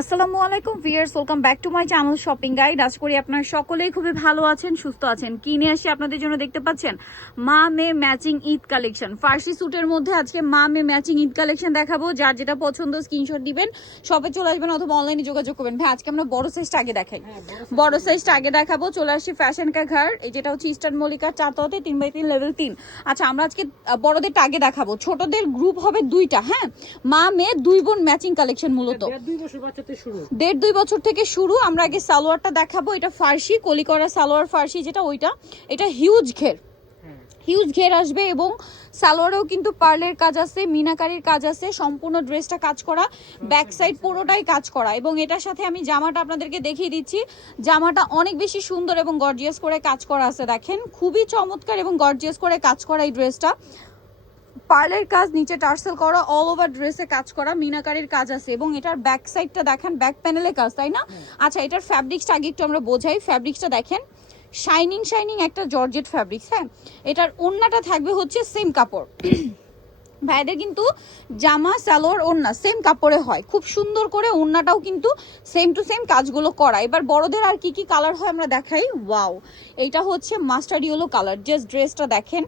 আসসালামু আলাইকুম viewers, welcome back to my channel shopping guide. আজ করি আপনারা সকলেই খুবই ভালো আছেন, সুস্থ আছেন। কি নিয়ে আসি আপনাদের জন্য দেখতে পাচ্ছেন, মা মেয়ে ম্যাচিং ঈদ কালেকশন। ফার্সি স্যুটের মধ্যে আজকে মা মেয়ে ম্যাচিং ঈদ কালেকশন দেখাবো। যার যেটা পছন্দ স্ক্রিনশট দিবেন, শপে চলে আসবেন অথবা অনলাইনে যোগাযোগ করবেন। ভাই আজকে আমরা বড় সাইজটা আগে দেখাই, বড় সাইজটা আগে দেখাবো। চলে আসছি ফ্যাশন কা ঘর, এই যেটা হচ্ছে ইস্টার্ন মল্লিকা 4 3x3 লেভেল 3। আচ্ছা, আমরা আজকে বড়দেরটা আগে দেখাবো। ছোটদের গ্রুপ হবে দুইটা, হ্যাঁ, মা মেয়ে দুই বোন ম্যাচিং কালেকশন। মূলত 1.5-2 বছর থেকে শুরু। আমরা আগে সালোয়ারটা দেখাবো। এটা ফার্সি কলি করা সালোয়ার, ফার্সি যেটা ওইটা, এটা হিউজ ঘের, হিউজ ঘের আসবে এবং সালোয়ারেও কিন্তু পার্লের কাজ আছে, মিনাকারির কাজ আছে, সম্পূর্ণ ড্রেসটা কাজ করা, ব্যাক সাইড পুরোটাই কাজ করা। এবং এটার সাথে আমি জামাটা আপনাদেরকে দেখিয়ে দিচ্ছি। জামাটা অনেক বেশি সুন্দর এবং গর্জিয়াস করে কাজ করা আছে। দেখেন খুবই চমৎকার এবং গর্জিয়াস করে কাজ করা এই ড্রেসটা। পার্লের কাজ, নিচে টার্সেল করা, অল ওভার ড্রেসে কাজ করা, মিনাকারির কাজ আছে। এবং এটার ব্যাক সাইডটা দেখেন, ব্যাক প্যানেলে কাজ, তাই না? আচ্ছা, এটার ফ্যাব্রিক্সটা আগে একটু আমরা বোঝাই। ফ্যাব্রিক্সটা দেখেন, শাইনিং শাইনিং একটা জর্জেট ফ্যাব্রিক্স। হ্যাঁ, এটার ওড়নাটা থাকবে হচ্ছে সেম কাপড়। ভাইদের কিন্তু জামা সালোয়ার ওড়না সেম কাপড়ে হয়, খুব সুন্দর করে। ওড়নাটাও কিন্তু সেম টু সেম কাজগুলো করা। এবার বড়দের আর কি কি কালার হয় আমরা দেখাই। ওয়াও, এইটা হচ্ছে মাস্টার্ড ইয়েলো কালার। জাস্ট ড্রেসটা দেখেন,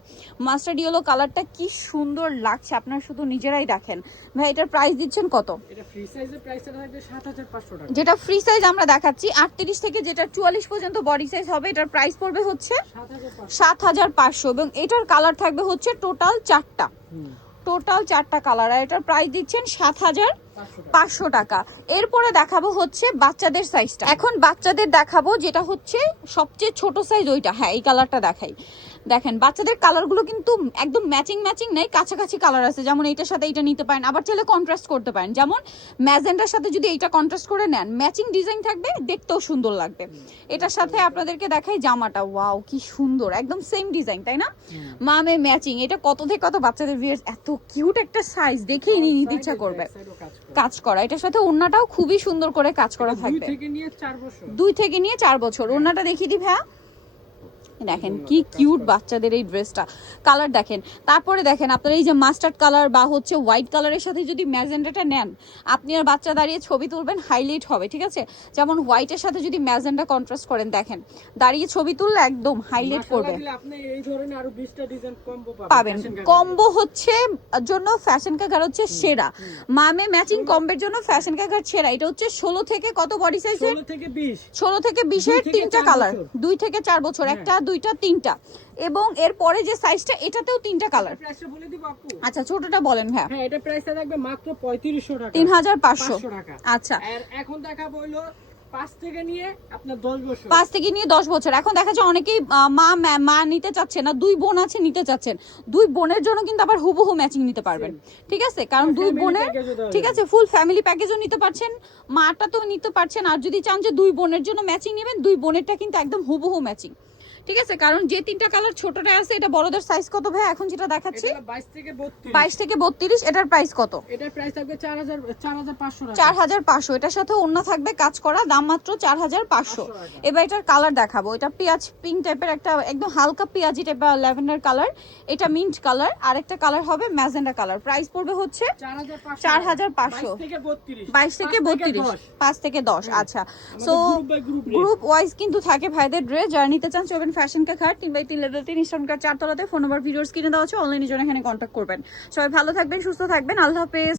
মাস্টার্ড ইয়েলো কালারটা কি সুন্দর লাগছে, আপনারা শুধু নিজেরাই দেখেন। ভাই এটার প্রাইস দিচ্ছেন কত? এটা ফ্রি সাইজের প্রাইসটা থাকবে 7500 টাকা। যেটা ফ্রি সাইজ আমরা দেখাচ্ছি 38 থেকে যেটা 44 পর্যন্ত বডি সাইজ হবে, এটার প্রাইস পড়বে হচ্ছে 7500। এবং এটার কালার থাকবে হচ্ছে টোটাল 4টা, টোটাল 4টা কালার। আর এটার প্রাইস দিচ্ছেন 7500 টাকা। এরপরে দেখাবো হচ্ছে বাচ্চাদের সাইজটা। এখন বাচ্চাদের দেখাবো যেটা হচ্ছে সবচেয়ে ছোট সাইজ, ওইটা। হ্যাঁ, এই কালারটা দেখাই। দেখেন বাচ্চাদের কালারগুলো কিন্তু একদম ম্যাচিং ম্যাচিং নেই, কাছাকাছি কালার আছে। যেমন এইটার সাথে এইটা নিতে পারেন, আবার চাইলে কন্ট্রাস্ট করতে পারেন। যেমন ম্যাজেন্ডার সাথে যদি এইটা কন্ট্রাস্ট করে নেন, ম্যাচিং ডিজাইন থাকবে, দেখতেও সুন্দর লাগবে। এটার সাথে আপনাদেরকে দেখাই জামাটা। ওয়াও, কি সুন্দর, একদম সেম ডিজাইন, তাই না? মা মেয়ে ম্যাচিং। এটা কত থেকে কত বাচ্চাদের ভিউয়ার্স, এত কিউট একটা সাইজ, দেখেই নিতে ইচ্ছা করবে। কাজ করা, এটার সাথে ওড়নাটাও খুবই সুন্দর করে কাজ করা থাকবে। 2 থেকে নিয়ে 4 বছর। ওড়নাটা দেখিয়ে দিই ভাইয়া। দেখেন কি কিউট বাচ্চাদের এই ড্রেসটা। কালার দেখেন। তারপরে দেখেন আপনারা এই যে মাস্টার্ড কালার বা হচ্ছে হোয়াইট কালারের সাথে যদি ম্যাজেন্ডাটা নেন, আপনি আর বাচ্চা দাঁড়িয়ে ছবি তুলবেন, হাইলাইট হবে, ঠিক আছে? যেমন হোয়াইটের সাথে যদি ম্যাজেন্ডা কন্ট্রাস্ট করেন, দেখেন দাঁড়িয়ে ছবি তুললে একদম হাইলাইট করবে। আপনি এই ধরনের আরো 20টা ডিজাইন কম্বো পাবেন। কম্বো হচ্ছে জন্য ফ্যাশন কাকার হচ্ছে সেরা। মামে ম্যাচিং কম্বের জন্য ফ্যাশন কাকার সেরা। এটা হচ্ছে 16 থেকে কত বডি সাইজের? 16 থেকে 20। 16 থেকে 20 এর 3টা কালার, 2 থেকে 4 বছর, একটা, দুইটা, তিনটা। এবং এর পরে যে সাইজটা, এটাতেও 3টা কালার। প্রাইসটা বলে দিব আপু। আচ্ছা, ছোটটা বলেন ভাই। হ্যাঁ, এটা প্রাইসটা থাকবে মাত্র 3500 টাকা, 3500 টাকা। আচ্ছা, আর এখন দেখাবো হলো 5 থেকে নিয়ে আপনার 10 বছর। 5 থেকে নিয়ে 10 বছর। এখন দেখা যায় অনেকেই মা নিতে চাচ্ছে না, 2 বোন আছে, নিতে চাচ্ছেন। 2 বোনের জন্য কিন্তু আবার হুবহু ম্যাচিং নিতে পারবেন, ঠিক আছে? কারণ 2 বোনের, ঠিক আছে, ফুল ফ্যামিলি প্যাকেজও নিতে পারছেন, মাটা তো নিতে পারছেন। আর যদি চান যে 2 বোনের জন্য ম্যাচিং নেবেন, 2 বোনেরটা কিন্তু একদম হুবহু ম্যাচিং, ঠিক আছে? কারণ যে 3টা কালার ছোটটা আছে, এটা বড়দের সাইজ কত ভাই এখন যেটা দেখাচ্ছি? 22 থেকে 32। এটার প্রাইস কত? এটার প্রাইস থাকবে 4500 টাকা। 4500। এটার সাথে ওড়না থাকবে কাজ করা, দাম মাত্র 4500। এবার এটার কালার দেখাবো। এটা পেঁয়াজ পিঙ্ক টাইপের একটা, একদম হালকা পেঁয়াজি টাইপের ল্যাভেন্ডার কালার। এটা মিন্ট কালার। আর একটা কালার হবে ম্যাজেন্ডা কালার। প্রাইস পড়বে হচ্ছে 4500। 22 থেকে 32, 5 থেকে 10। আচ্ছা, সো গ্রুপ ওয়াইজ কিন্তু থাকে ভাইদের ড্রেস। যারা নিতে চান চলবেন ফ্যাশন কা ঘাট 3x3 লেভেল 3 ইস্টার্ন কার 4 তলাতে। ফোন নাম্বার ভিডিওস কিনে দেওয়া আছে, অনলাইনে জন্য এখানে কন্ট্যাক্ট করবেন। সবাই ভালো থাকবেন, সুস্থ থাকবেন, আল্লাহ হাফেজ।